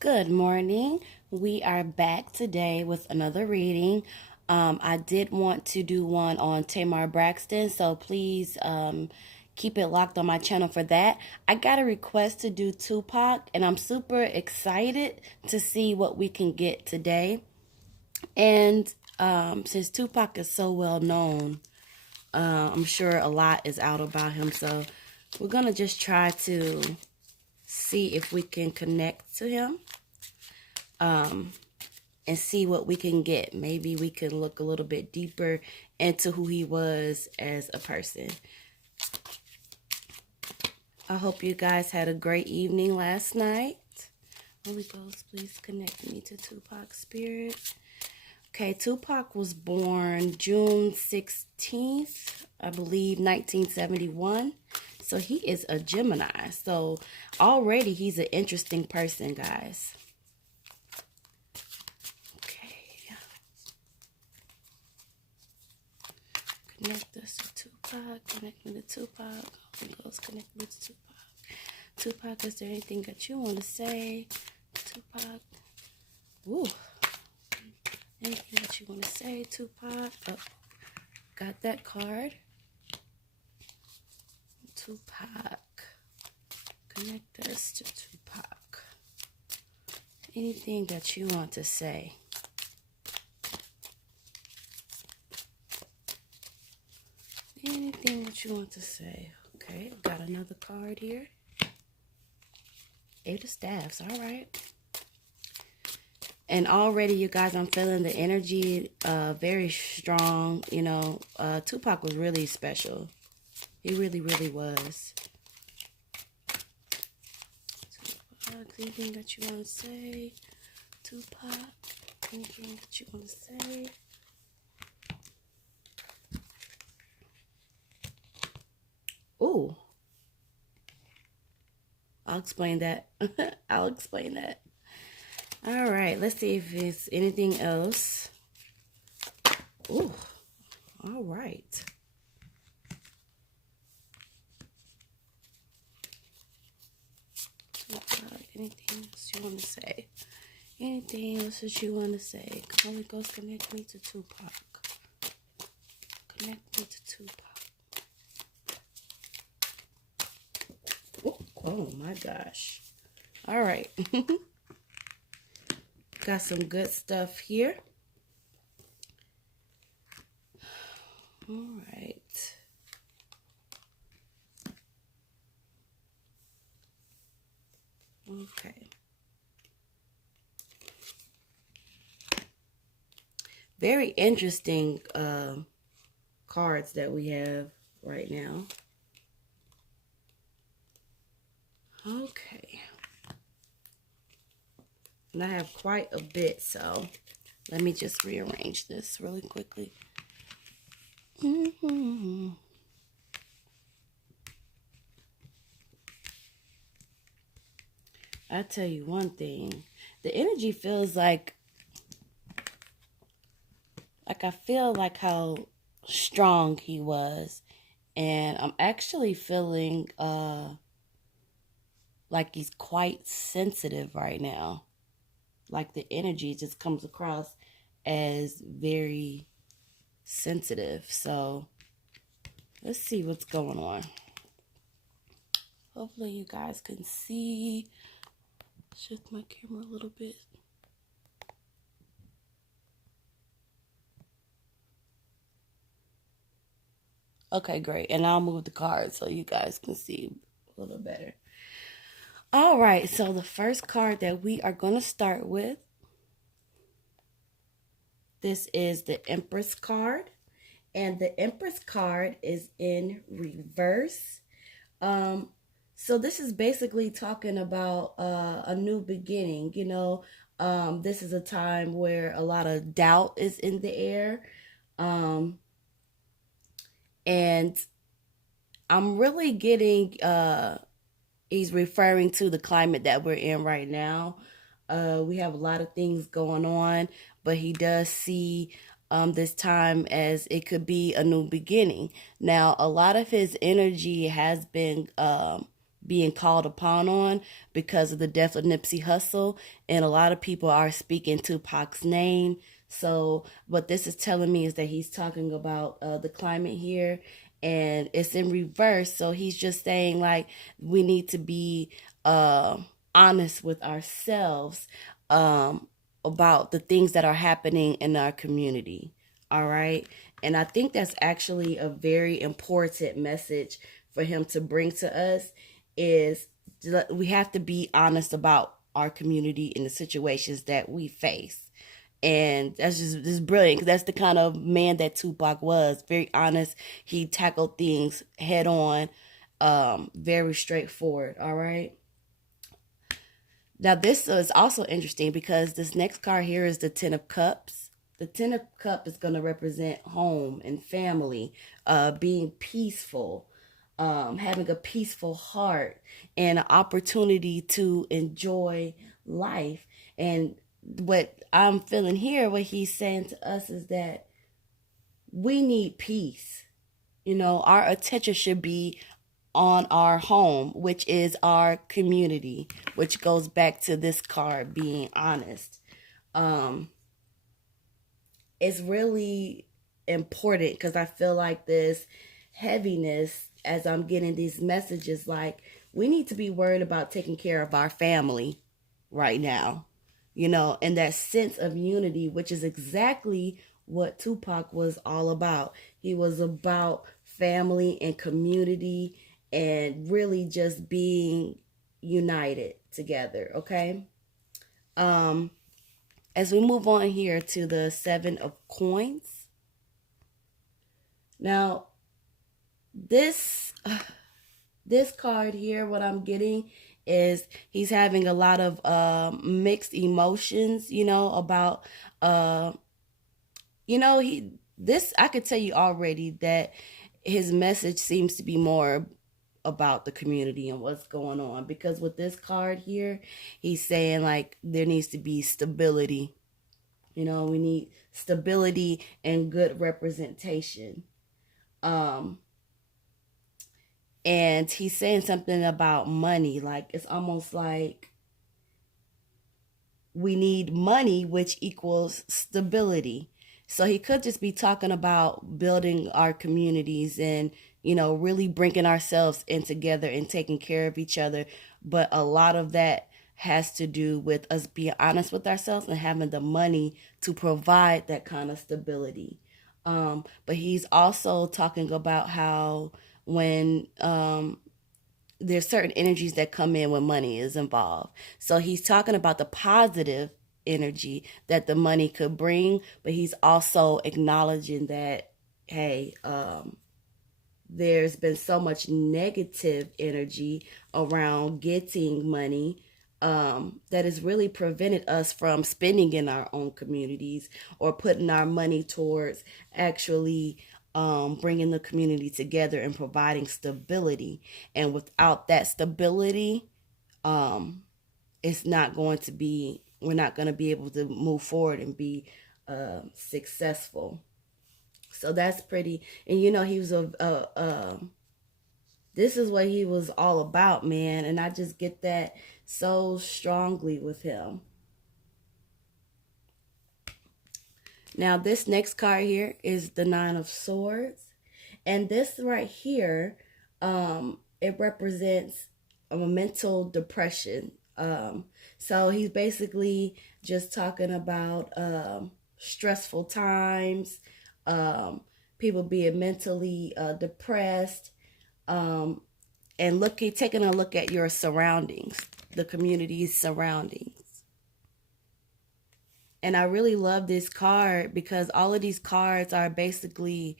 Good morning. We are back today with another reading. I did want to do one on Tamar Braxton, so please keep it locked on my channel for that. I got a request to do Tupac, and I'm super excited to see what we can get today. And since Tupac is so well known, I'm sure a lot is out about him, so we're going to just try to see if we can connect to him. And see what we can get. Maybe we can look a little bit deeper into who he was as a person. I hope you guys had a great evening last night. Holy Ghost, please connect me to Tupac's spirit. Okay, Tupac was born June 16th, I believe, 1971. So he is a Gemini. So already he's an interesting person, guys. Connect us to Tupac. Connect me to Tupac. Holy Ghost, connect me to Tupac. Tupac, is there anything that you want to say? Tupac. Ooh. Anything that you want to say, Tupac? Oh, got that card. Tupac. Connect us to Tupac. Anything that you want to say? Anything that you want to say? Okay, got another card here. Eight of Staffs, all right. And already, you guys, I'm feeling the energy very strong. You know, Tupac was really special. He really, really was. Tupac, anything that you want to say? Tupac, anything that you want to say? Ooh. I'll explain that. I'll explain that. All right. Let's see if it's anything else. Ooh. All right. Anything else you want to say? Anything else that you want to say? Holy Ghost, connect me to Tupac. Connect me to Tupac. Oh my gosh. All right. Got some good stuff here. All right. Okay. Very interesting cards that we have right now. Okay. And I have quite a bit, so let me just rearrange this really quickly. I tell you one thing. The energy feels like I feel like how strong he was. And I'm actually feeling like he's quite sensitive right now. Like the energy just comes across as very sensitive. So let's see what's going on. Hopefully you guys can see. Shift my camera a little bit. Okay, great. And I'll move the card so you guys can see a little better. All right, so the first card that we are going to start with, this is the Empress card. And the Empress card is in reverse. So this is basically talking about a new beginning. You know, this is a time where a lot of doubt is in the air. And I'm really getting, he's referring to the climate that we're in right now. We have a lot of things going on, but he does see this time as it could be a new beginning. Now, a lot of his energy has been being called upon on because of the death of Nipsey Hussle, and a lot of people are speaking Tupac's name. So what this is telling me is that he's talking about the climate here, and it's in reverse. So he's just saying like we need to be honest with ourselves about the things that are happening in our community. All right. And I think that's actually a very important message for him to bring to us is we have to be honest about our community and the situations that we face. And that's just brilliant because that's the kind of man that Tupac was. Very honest. He tackled things head on, very straightforward. All right. Now, this is also interesting because this next card here is the Ten of Cups. The Ten of Cups is going to represent home and family, being peaceful, having a peaceful heart, and an opportunity to enjoy life. And what I'm feeling here, what he's saying to us is that we need peace. You know, our attention should be on our home, which is our community, which goes back to this card being honest. It's really important because I feel like this heaviness as I'm getting these messages, like we need to be worried about taking care of our family right now, you know, and that sense of unity, which is exactly what Tupac was all about. He was about family and community and really just being united together, okay? As we move on here to the Seven of Coins. Now, this card here, what I'm getting is he's having a lot of mixed emotions, you know, about you know, I could tell you already that his message seems to be more about the community and what's going on, because with this card here, he's saying like there needs to be stability. You know, we need stability and good representation. And he's saying something about money, like it's almost like we need money, which equals stability. So he could just be talking about building our communities and, you know, really bringing ourselves in together and taking care of each other. But a lot of that has to do with us being honest with ourselves and having the money to provide that kind of stability. But he's also talking about how when there's certain energies that come in when money is involved. So he's talking about the positive energy that the money could bring, but he's also acknowledging that, hey, there's been so much negative energy around getting money that has really prevented us from spending in our own communities or putting our money towards actually bringing the community together and providing stability. And without that stability, it's not going to be, we're not going to be able to move forward and be successful. So that's pretty, and you know, he was this is what he was all about, man. And I just get that so strongly with him. Now, this next card here is the Nine of Swords. And this right here, it represents a mental depression. So he's basically just talking about stressful times, people being mentally depressed, and taking a look at your surroundings, the community's surroundings. And I really love this card because all of these cards are basically,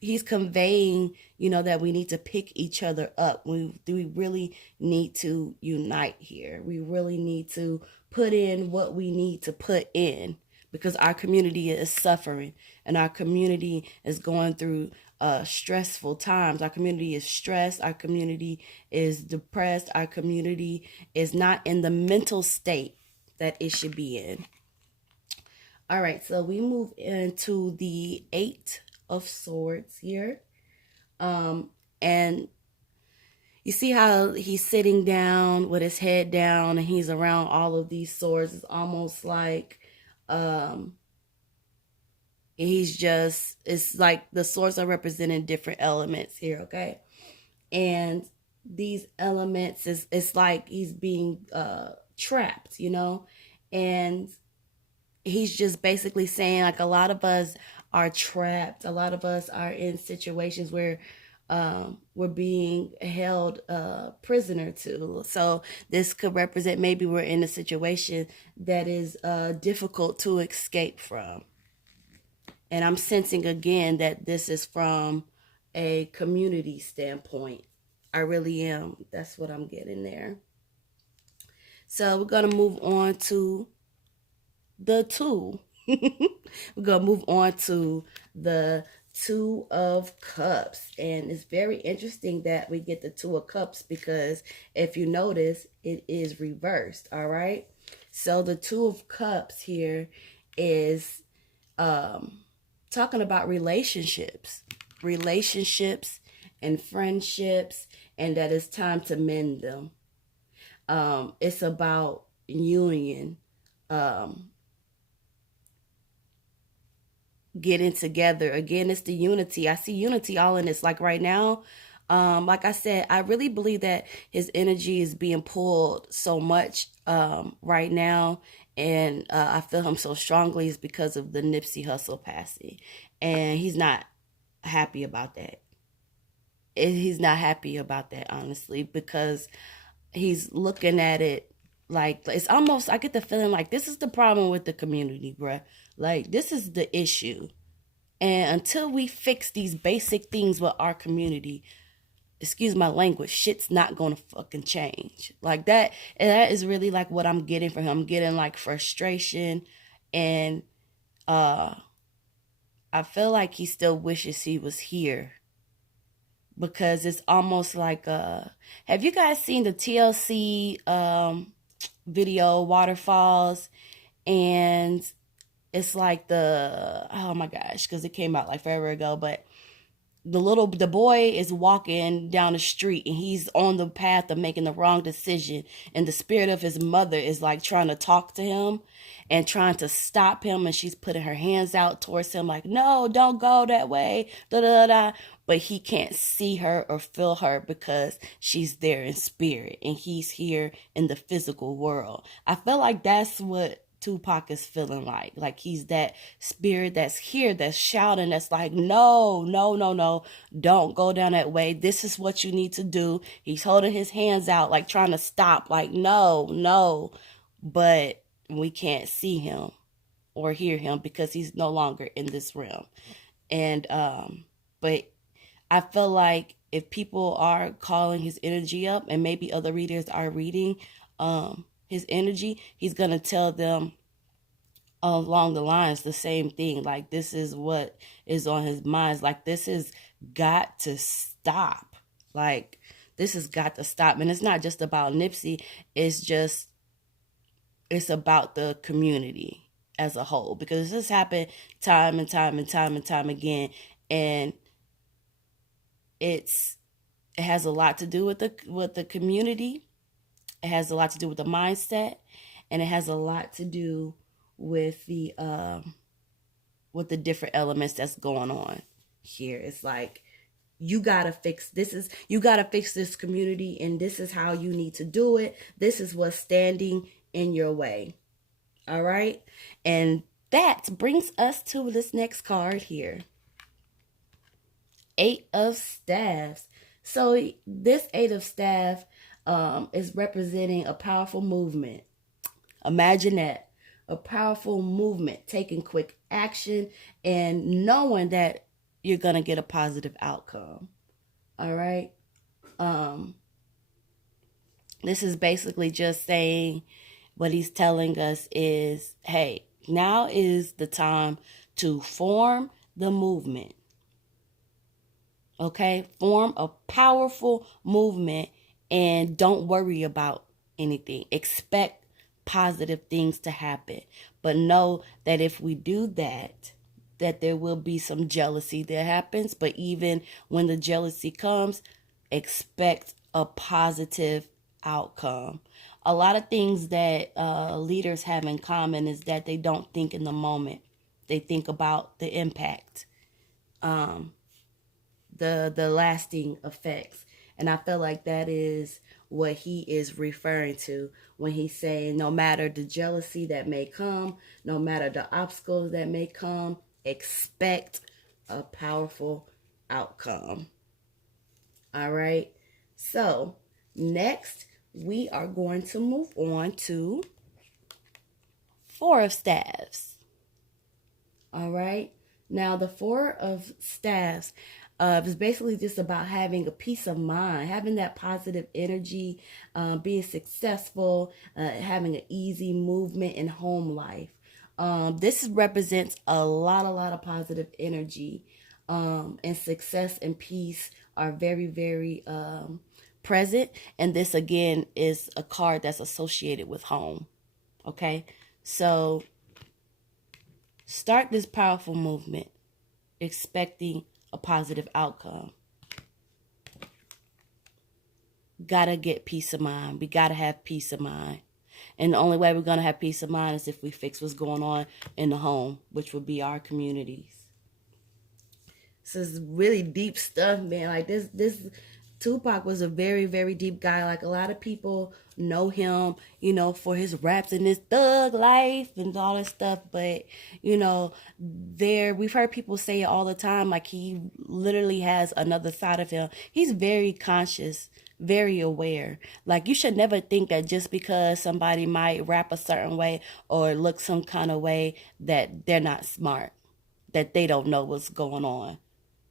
he's conveying, you know, that we need to pick each other up. We really need to unite here. We really need to put in what we need to put in because our community is suffering and our community is going through stressful times. Our community is stressed. Our community is depressed. Our community is not in the mental state that it should be in. All right, so we move into the Eight of Swords here. And You see how he's sitting down with his head down and he's around all of these swords. It's almost like um it's like the swords are representing different elements here, okay? And these elements it's like he's being trapped, you know? And he's just basically saying like a lot of us are trapped. A lot of us are in situations where we're being held prisoner to. So this could represent maybe we're in a situation that is difficult to escape from. And I'm sensing again that this is from a community standpoint. I really am. That's what I'm getting there. So we're going to move on to the two. We're going to move on to the Two of Cups. And it's very interesting that we get the Two of Cups because if you notice, it is reversed. All right. So the Two of Cups here is talking about relationships and friendships, and that it's time to mend them. It's about union, getting together. Again, it's the unity. I see unity all in this. Like right now, like I said, I really believe that his energy is being pulled so much right now. And I feel him so strongly is because of the Nipsey Hussle passing. And he's not happy about that. He's not happy about that, honestly, because he's looking at it like it's almost, I get the feeling like this is the problem with the community, bruh. Like this is the issue. And until we fix these basic things with our community, excuse my language, shit's not gonna fucking change. Like that, and that is really like what I'm getting from him. I'm getting like frustration, and I feel like he still wishes he was here. Because it's almost like have you guys seen the TLC video Waterfalls? And it's like oh my gosh, because it came out like forever ago, but the boy is walking down the street and he's on the path of making the wrong decision, and the spirit of his mother is like trying to talk to him and trying to stop him, and she's putting her hands out towards him like, no, don't go that way, da da da. But he can't see her or feel her because she's there in spirit and he's here in the physical world. I feel like that's what Tupac is feeling like he's that spirit that's here, that's shouting, that's like, no, no, no, no, don't go down that way. This is what you need to do. He's holding his hands out, like trying to stop, like, no, no, but we can't see him or hear him because he's no longer in this realm. And, but I feel like if people are calling his energy up, and maybe other readers are reading, his energy, he's going to tell them along the lines the same thing. Like this is what is on his mind. Like this has got to stop. Like this has got to stop. And it's not just about Nipsey. It's about the community as a whole. Because this happened time and time and time and time again. And it has a lot to do with the community. It has a lot to do with the mindset, and it has a lot to do with the different elements that's going on here. It's like you gotta fix this community, and this is how you need to do it. This is what's standing in your way. All right, and that brings us to this next card here. 8 of Staffs. So this 8 of Staff is representing a powerful movement. Imagine that. A powerful movement, taking quick action and knowing that you're going to get a positive outcome. All right. This is basically just saying what he's telling us is, hey, now is the time to form the movement. Okay, form a powerful movement and don't worry about anything. Expect positive things to happen. But know that if we do that there will be some jealousy that happens. But even when the jealousy comes, expect a positive outcome. A lot of things that leaders have in common is that they don't think in the moment. They think about the impact, the lasting effects. And I feel like that is what he is referring to when he's saying no matter the jealousy that may come, no matter the obstacles that may come, expect a powerful outcome. All right. So next we are going to move on to Four of Staves. All right. Now the Four of Staves is basically just about having a peace of mind, having that positive energy, being successful, having an easy movement in home life. This represents a lot of positive energy, and success and peace are very, very present. And this again is a card that's associated with home. Okay, so start this powerful movement expecting a positive outcome. Gotta get peace of mind. We gotta have peace of mind. And the only way we're gonna have peace of mind is if we fix what's going on in the home, which would be our communities. This is really deep stuff, man. Like this Tupac was a very, very deep guy. Like a lot of people know him, for his raps and his thug life and all that stuff. But, we've heard people say it all the time. Like he literally has another side of him. He's very conscious, very aware. Like you should never think that just because somebody might rap a certain way or look some kind of way that they're not smart, that they don't know what's going on.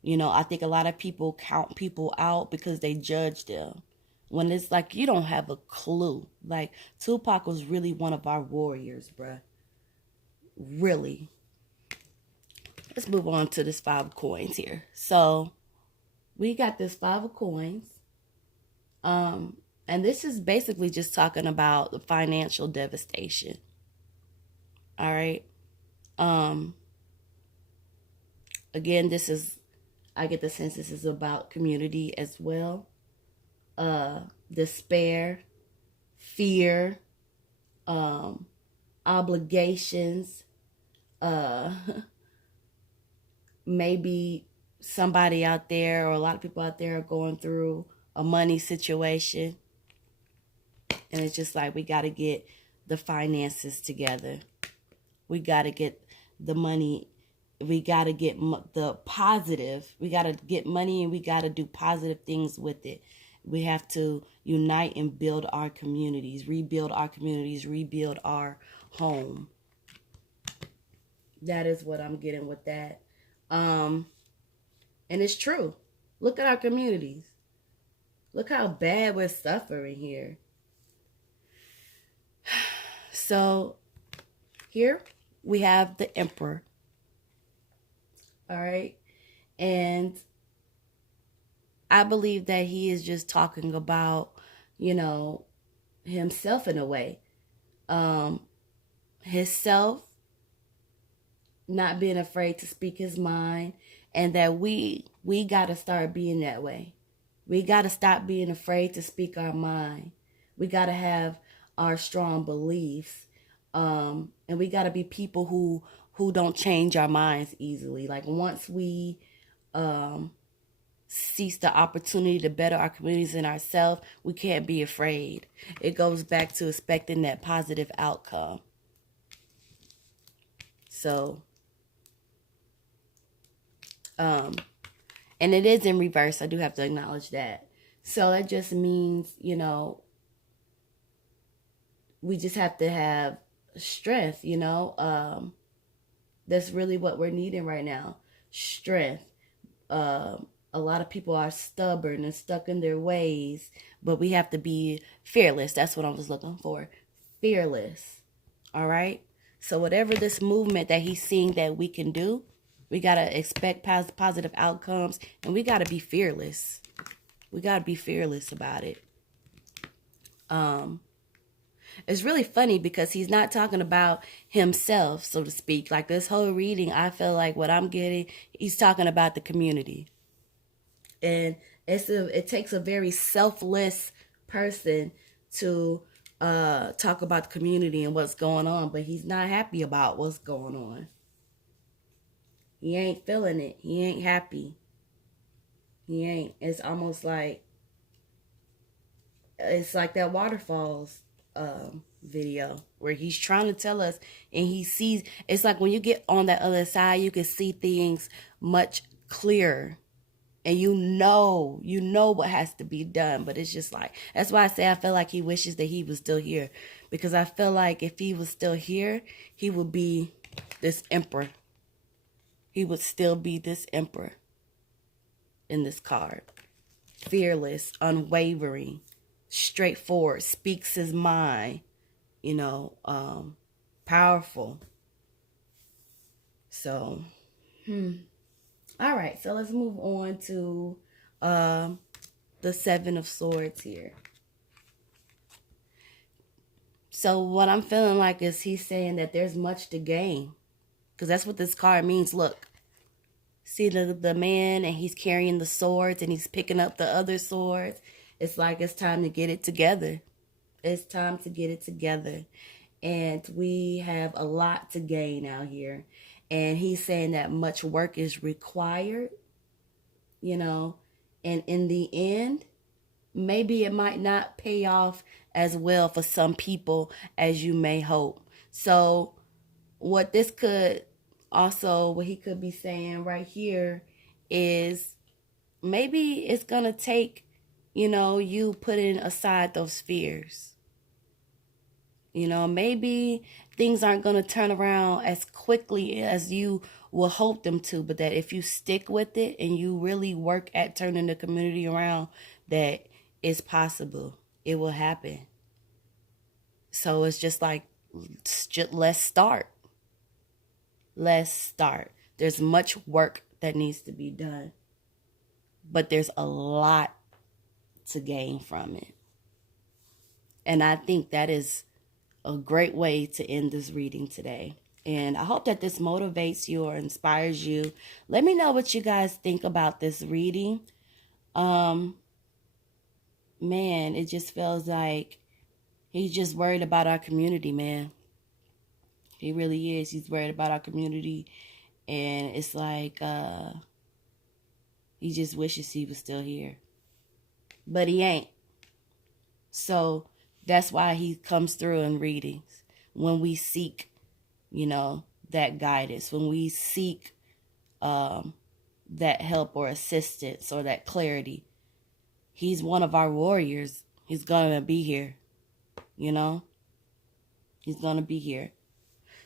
I think a lot of people count people out because they judge them. When it's like, you don't have a clue. Like, Tupac was really one of our warriors, bruh. Really. Let's move on to this 5 of coins here. So, we got this 5 of coins. And this is basically just talking about the financial devastation. All right. Again, I get the sense this is about community as well. Despair, fear, obligations, maybe somebody out there or a lot of people out there are going through a money situation. And it's just like, we got to get the finances together. We got to get the money. We got to get the positive. We got to get money and we got to do positive things with it. We have to unite and build our communities, rebuild our home. That is what I'm getting with that. And it's true. Look at our communities. Look how bad we're suffering here. So here we have the Emperor. All right. And I believe that he is just talking about, himself in a way. Himself not being afraid to speak his mind, and that we got to start being that way. We got to stop being afraid to speak our mind. We got to have our strong beliefs. And we got to be people who don't change our minds easily. Like once we seize the opportunity to better our communities and ourselves, we can't be afraid. It goes back to expecting that positive outcome. So, and it is in reverse. I do have to acknowledge that. So that just means, we just have to have strength, that's really what we're needing right now. Strength. A lot of people are stubborn and stuck in their ways, but we have to be fearless. That's what I was looking for. Fearless. All right. So whatever this movement that he's seeing that we can do, we got to expect positive outcomes, and we got to be fearless. We got to be fearless about it. It's really funny because he's not talking about himself, so to speak. Like this whole reading, I feel like what I'm getting, he's talking about the community. And It takes a very selfless person to talk about the community and what's going on, but he's not happy about what's going on. He ain't feeling it. He ain't happy. He ain't. It's almost like that waterfalls video where he's trying to tell us, and he sees. It's like when you get on that other side, you can see things much clearer, and you know what has to be done. But it's just like, that's why I say I feel like he wishes that he was still here, because I feel like if he was still here, he would be this emperor. He would still be this emperor in this card. Fearless, unwavering, straightforward, speaks his mind, powerful. So, all right, so let's move on to the Seven of Swords here. So what I'm feeling like is he's saying that there's much to gain, because that's what this card means. Look, see the man, and he's carrying the swords, and he's picking up the other swords. It's like it's time to get it together. It's time to get it together. And we have a lot to gain out here. And he's saying that much work is required, and in the end, maybe it might not pay off as well for some people as you may hope. So what he could be saying right here is maybe it's going to take, you putting aside those fears. Maybe things aren't going to turn around as quickly as you will hope them to, but that if you stick with it and you really work at turning the community around, that it's possible. It will happen. So it's just like, let's start. Let's start. There's much work that needs to be done, but there's a lot to gain from it. And I think that is a great way to end this reading today. And I hope that this motivates you or inspires you. Let me know what you guys think about this reading. Man, it just feels like he's just worried about our community, man. He really is. He's worried about our community. And it's like he just wishes he was still here. But he ain't. So that's why he comes through in readings. When we seek, that guidance. When we seek that help or assistance or that clarity. He's one of our warriors. He's going to be here. He's going to be here.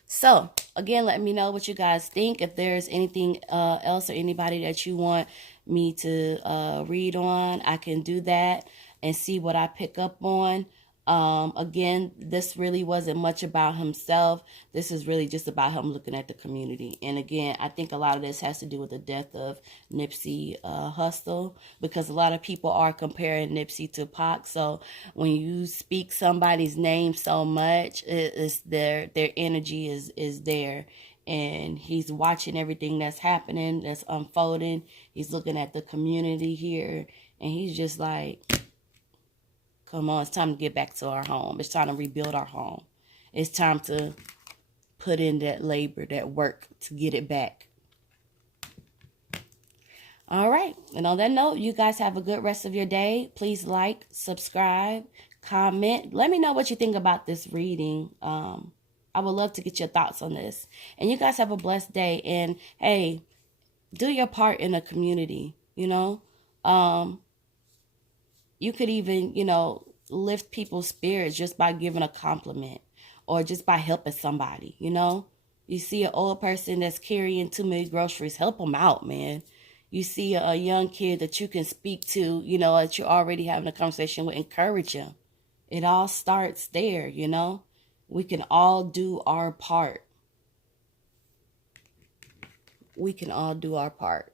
So, again, let me know what you guys think. If there's anything else or anybody that you want me to read on, I can do that and see what I pick up on. Again, this really wasn't much about himself. This is really just about him looking at the community. And again, I think a lot of this has to do with the death of Nipsey Hussle, because a lot of people are comparing Nipsey to Pac. So when you speak somebody's name so much, it's their energy is there. And he's watching everything that's happening, that's unfolding. He's looking at the community here, and he's just like, come on, it's time to get back to our home. It's time to rebuild our home. It's time to put in that labor, that work to get it back. All right. And on that note, you guys have a good rest of your day. Please like, subscribe, comment. Let me know what you think about this reading. I would love to get your thoughts on this. And you guys have a blessed day. And hey, do your part in the community, You could even, lift people's spirits just by giving a compliment or just by helping somebody, You see an old person that's carrying too many groceries, help them out, man. You see a young kid that you can speak to, that you're already having a conversation with, encourage them. It all starts there, We can all do our part. We can all do our part.